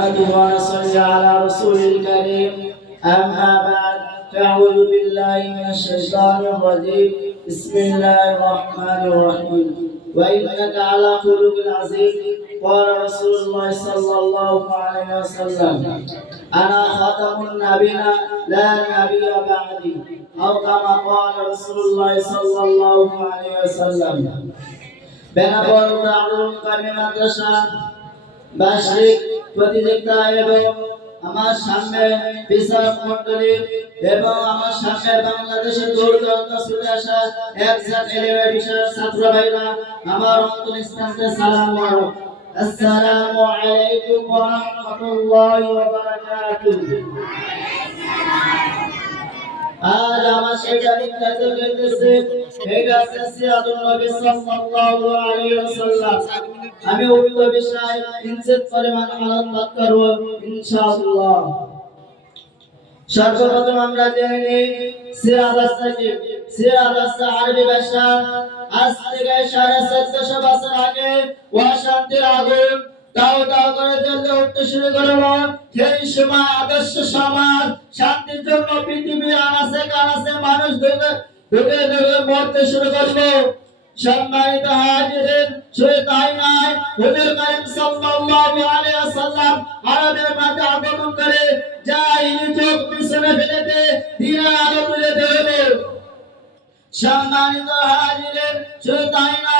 محمد ونصلي على رسول الكريم. أما بعد فأعوذ بالله من الشيطان الرجيم. بسم الله الرحمن الرحيم. وإنك على خلق العزيز قال رسول الله صلى الله عليه وسلم أنا خاتم النبينا لا نبي بعدي. أو كما قال رسول الله صلى الله عليه وسلم بنقول تعلم كلمة شهادة বার্ষিক প্রতিযোগিতা এবং আমার সামনে বিচারক মন্ডলী এবং আমার সামনে বাংলাদেশের দূর দূরান্ত ছুটে আসা একজন এলিমে বিষয়ের ছাত্র ভাইরা, আমার অন্তর স্থানকে সালাম করো আসসালামু আলাইকুম ওয়া রাহমাতুল্লাহি ওয়া আমার সেটা বিখ্যাত হইতেছে এটা হচ্ছে সিরাতুল নবী সাল্লাল্লাহু আলাইহি ওয়াসাল্লাম। আমি উক্ত বিষয় কিঞ্চিত পরিমাণ আলোচনা করব ইনশাআল্লাহ। সর্বপ্রথম আমরা জেনে নিই সিরাত আস-সাকি সিরাত আরবি ভাষা। আজ থেকে সাড়ে চোদ্দশো বছর আগে অশান্তির আগুন তাও তাও করে জ্বলতে উঠতে শুরু করল সেই সময় আদর্শ সমাজ, শান্তির জন্য পৃথিবীর আনাচে কানাচে মানুষ ঢুকে ঢুকে ঢুকে মরতে শুরু করল সম্মানিত হাজিরেন, শুধু তাই নয়, হুজুর করিম সাল্লাল্লাহু আলাইহি ওয়াসাল্লাম আরবের মাঝে আগমন করে জাহিলি চোখ পিছনে ফেলেতে দিনের আলো তুলে ধরলো সম্মানিত হাজিরেন, শুধু তাই নয়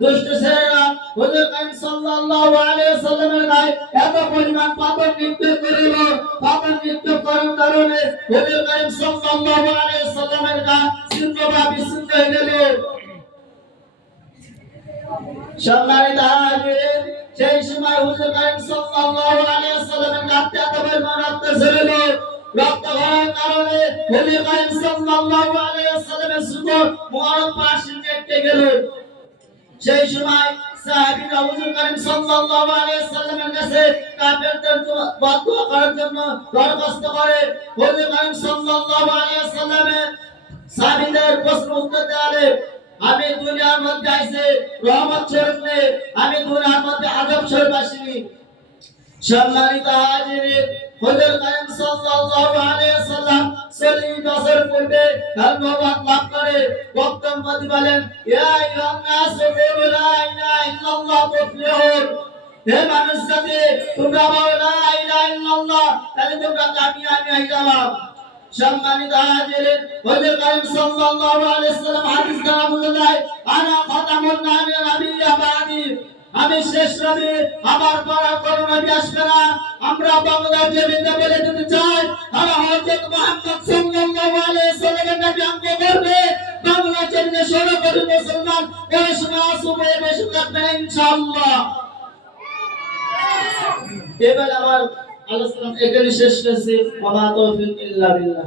দুষ্ট ছেলেরা হুজুর কাইম সাল্লাল্লাহু আলাইহি ওয়াসাল্লামের গায়ে এত পরিমাণ পাথর নিক্ষেপ করিল পাথর নিক্ষেপ করার কারণে হুজুর কাইম সাল্লাল্লাহু আলাইহি ওয়াসাল্লামের গা ছিন্ন বা বিচ্ছিন্ন হয়ে গেল সম্মানিত হাজির সেই সময় হুজুর কাইম সাল্লাল্লাহু আলাইহি ওয়াসাল্লামের গাতে এত পরিমাণ রক্ত ঝরেল রক্ত হওয়ার কারণে হুজুর কাইম সাল্লাল্লাহু আলাইহি ওয়াসাল্লামের সুন্দর মুবারক পাশ কেটে গেল সেই সময় সাহাবীরা হুজুর করিম সাল্লাল্লাহু আলাইহি সাল্লামের কাছে কাফেরদের বদদুয়া করার জন্য দরখাস্ত করে। হুজুর করিম সাল্লাল্লাহু আলাইহি সাল্লামে সাহাবীদের প্রশ্ন উত্তর দেওয়ালে আমি দুনিয়ার মধ্যে আইছে, রহমত স্বরূপ আমি দুনিয়ার মধ্যে আযাব স্বরূপ আসিনি। সম্মানিত হুজুর করিম সাল্লাল্লাহু আলাইহি 40 বছর পূর্বে ধর্মবাদ লাভ করে বক্তব্য বলেন হে মানুষ জাতি, তোমরা বলো, লা ইলাহা ইল্লাল্লাহ তাহলে তোমরা কামিয়াবি হয়ে যাবে সম্মানিত হাজিরিন হুজুর করিম সাল্লাল্লাহু আলাইহি সাল্লাম হাদিস দ্বারা বলে দেয়, আনা খাতামুন নাবিয়্যিন বাদি। আমি শেষ আমার পর কোন নবী আসবে না। আমরা বাংলার জমিতে বলে দিতে চাই আর হযরত মুহাম্মদ সাল্লাল্লাহু আলাইহি সাল্লামের নবী অঙ্গ করবে। বাংলা জমিনে কোটি মুসলমান সময় আসবে বেশি থাকবে ইনশাআল্লাহ। এবার আমার আলোচনা এখানে শেষ করছি। ওয়া মা তৌফিক ইল্লা বিল্লাহ।